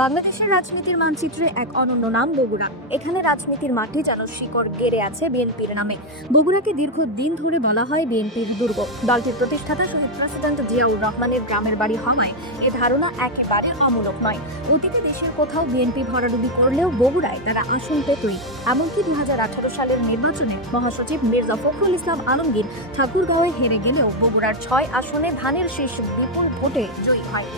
বাংলাদেশের রাজনীতির মানচিত্রে এক অনন্য নাম বগুড়া। এখানে রাজনীতির মাঠে যেন শিকড় গেড়ে আছে বিএনপির নামে। বগুড়াকে দীর্ঘদিন ধরে বলা হয় বিএনপির দুর্গ। দলটির প্রতিষ্ঠাতা শহীদ প্রেসিডেন্ট জিয়াউর রহমানের গ্রামের বাড়ি হওয়ায় এ ধারণা একেবারে অমূলক নয়। অতীতে দেশের কোথাও বিএনপি ভরাডুবি করলেও বগুড়ায় তারা আসন পেতই। এমনকি 2018 সালের নির্বাচনে মহাসচিব মির্জা ফখরুল ইসলাম আলমগীর ঠাকুরগাঁওয়ে হেরে গেলেও বগুড়ার 6 আসনে ধানের শীষ বিপুল ভোটে জয়ী হয়।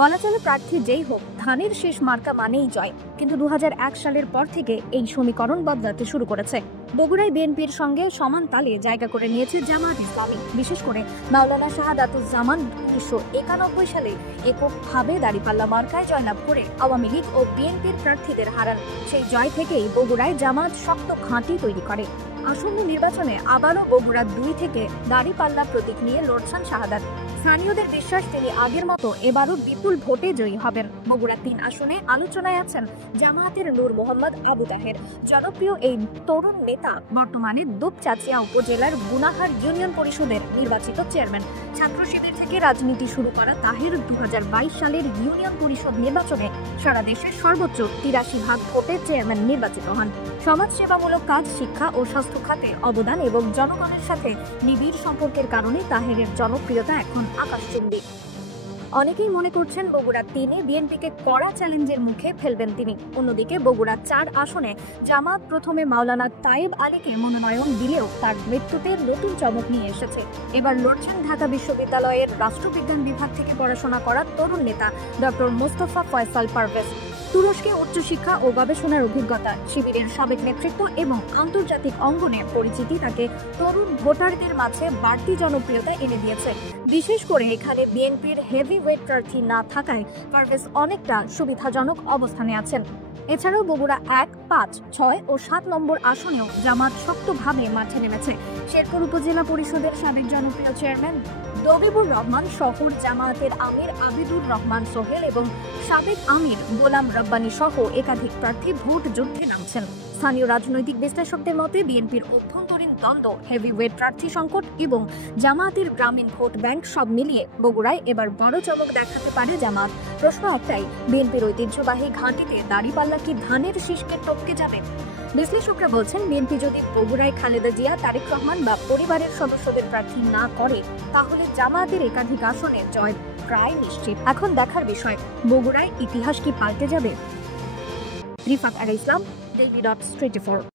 বলা চলে প্রার্থী যেই হোক, ধানের শেষ মার্কা মানেই জয়। কিন্তু 2001 সালের পর থেকে এই সমীকরণ বদলাতে শুরু করেছে। বগুড়ায় বিএনপির সঙ্গে সমান তালে জায়গা করে নিয়েছে জামায়াত ইসলামী। বিশেষ করে মাওলানা শাহাদাতুজ্জামান 1991 সালে এককভাবে দাঁড়িপাল্লা মার্কায় জয়লাভ করে আওয়ামী লীগ ও বিএনপির প্রার্থীদের হারান। সেই জয় থেকেই বগুড়ায় জামায়াত শক্ত ঘাঁটি তৈরি করে। আসন্ন নির্বাচনে আবারও বগুড়া 2 থেকে দাঁড়িপাল্লা প্রতীক নিয়ে লড়ছেন শাহাদাত। স্থানীয়দের বিশ্বাস তিনি আগের মতো এবারও বিপুল ভোটে জয়ী হবেন। বগুড়া 3 আসনে আলোচনায় আছেন জামায়াতের নূর মোহাম্মদ আবু তাহের। জনপ্রিয় এই তরুণ নেতা বর্তমানে দুপচাচিয়া উপজেলার গুনাহার ইউনিয়ন পরিষদের নির্বাচিত চেয়ারম্যান। ছাত্র শিবির থেকে রাজনীতি শুরু করা তাহের 2022 সালের ইউনিয়ন পরিষদ নির্বাচনে সারা দেশের সর্বোচ্চ 83% ভোটে চেয়ারম্যান নির্বাচিত হন। সমাজসেবামূলক কাজ, শিক্ষা ও স্বাস্থ্য খাতে অবদান এবং জনগণের সাথে নিবিড় সম্পর্কের কারণে তাহেরের জনপ্রিয়তা এখন আকাশচুম্বী। অনেকেই মনে করছেন বগুড়া 3-এ বিএনপিকে কড়া চ্যালেঞ্জের মুখে ফেলবেন তিনি। অন্যদিকে বগুড়া 4 আসনে জামায়াত প্রথমে মাওলানা তায়েব আলীকে মনোনয়ন দিলেও তার মৃত্যুতে নতুন চমক নিয়ে এসেছে। এবার লড়ছেন ঢাকা বিশ্ববিদ্যালয়ের রাষ্ট্রবিজ্ঞান বিভাগ থেকে পড়াশোনা করা তরুণ নেতা ডক্টর মোস্তফা ফয়সাল পারভেজ। তুরস্কে উচ্চশিক্ষা ও গবেষণার অভিজ্ঞতা, শিবিরের সাবেক নেতৃত্ব এবং আন্তর্জাতিক অঙ্গনে পরিচিতি তাকে তরুণ ভোটারদের মাঝে বাড়তি জনপ্রিয়তা এনে দিয়েছে। বিশেষ করে এখানে বিএনপির হেভিওয়েট প্রার্থী না থাকায় পারভেজ অনেকটা সুবিধাজনক অবস্থানে আছেন। এছাড়াও বগুড়া 1, 5, 6 ও 7 নম্বর আসনেও জামায়াত শক্তভাবে মাঠে নেমেছে। শেরপুর উপজেলা পরিষদের সাবেক জনপ্রিয় চেয়ারম্যান দবিবুর রহমান, শহর জামায়াতের আমির আবিদুর রহমান সোহেল এবং সাবেক আমির গোলাম রব্বানী সহ একাধিক প্রার্থী ভোট যুদ্ধে নামছেন। স্থানীয় রাজনৈতিক বিশ্লেষকদের মতে বিএনপির অভ্যন্তরীণ দ্বন্দ্ব, হেভিওয়েট প্রার্থী সংকট এবং জামায়াতের গ্রামীণ ভোট ব্যাংক সব মিলিয়ে বগুড়ায় এবার বড় চমক দেখাতে পারে জামায়াত। প্রশ্ন একটাই, বিএনপির ঐতিহ্যবাহী ঘাঁটিতে দাঁড়িপাল্লা কি ধানের শীষকে টপকে যাবে? বিশ্লেষকরা বলছেন বিএনপি যদি বগুড়ায় খালেদা জিয়া, তারেক রহমান বা পরিবারের সদস্যদের প্রার্থী না করে তাহলে জামায়াতের একাধিক আসনে জয় প্রায় নিশ্চিত। এখন দেখার বিষয়, বগুড়ায় ইতিহাস কি পাল্টে যাবে? রিফাত আর ইসলাম, Daily.34